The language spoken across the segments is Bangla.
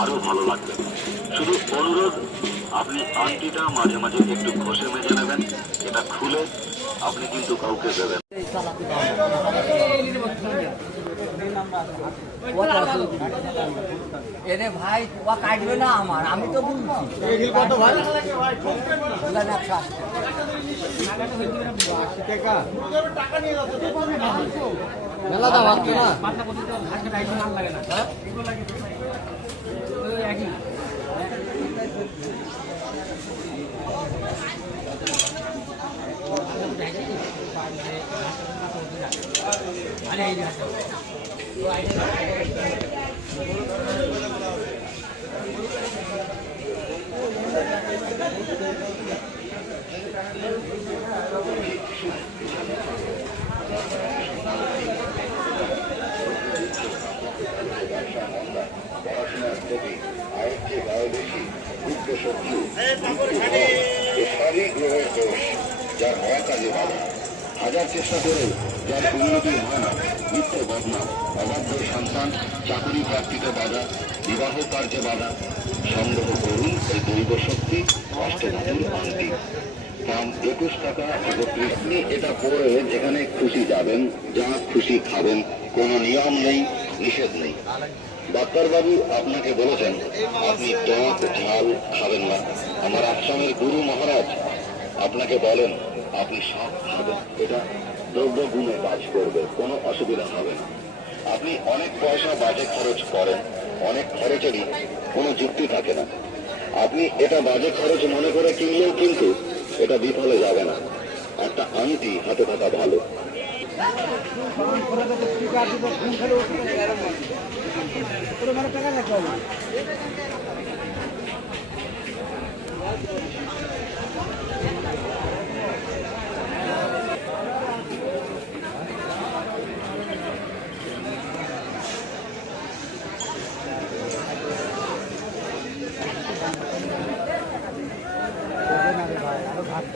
আরও ভালো লাগবে। শুধু অনুরোধ আপনি আংটিটা মাঝে মাঝে একটু ঘষে মেজে নেবেন এটা খুলে আপনি কিন্তু কাউকে দেবেন এরে ভাই ও কাটবে না আমার আমি তো বলছি। কত ভাই না, না, একশো আশি। মেলা দাম আসছে না সবই গ্রহের দোষ যার হওয়া কাজে বাধা হাজার চেষ্টা করে যার উন্নতি হয় না। মিথ্যে বদনাম অবাধ্য সন্তান, চাকরি প্রাপ্তিতে বাধা, বিবাহ কার্যে বাধা, সংগ্রহ করুন এই দৈব শক্তি অষ্টধাতুর আংটি। দাম একুশ টাকা একত্রিশ এটা পরে যেখানে খুশি যাবেন, যা খুশি খাবেন, কোনো নিয়ম নেই, নিষেধ নেই। ডাক্তারবাবু আপনাকে বলেছেন, আপনি টক ঝাল খাবেন না। আমার আসামের গুরু মহারাজ আপনাকে বলেন, আপনি সব খাবেন এটা দ্রব্য গুণে কাজ করবে, কোনো অসুবিধা হবে না। আপনি অনেক পয়সা বাজে খরচ করেন, অনেক খরচেরই কোনো যুক্তি থাকে না। আপনি এটা বাজে খরচ মনে করে কিনলেও কিন্তু এটা বিফলে যাবে না। একটা আংটি হাতে থাকা ভালো।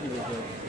ひぜひ。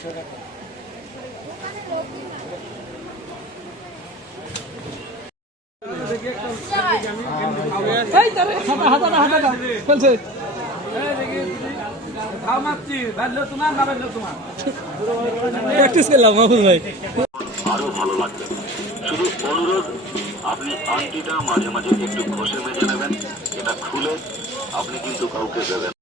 ছোটলা বলে কারেন্ট প্র্যাকটিস করলাম মাহফুজ ভাই। আরও ভালো লাগবে। শুধু অনুরোধ, আপনি আংটিটা মাঝে মাঝে একটু ঘষে মেজে নেবেন, এটা খুলে আপনি কিন্তু কাউকে দেবেন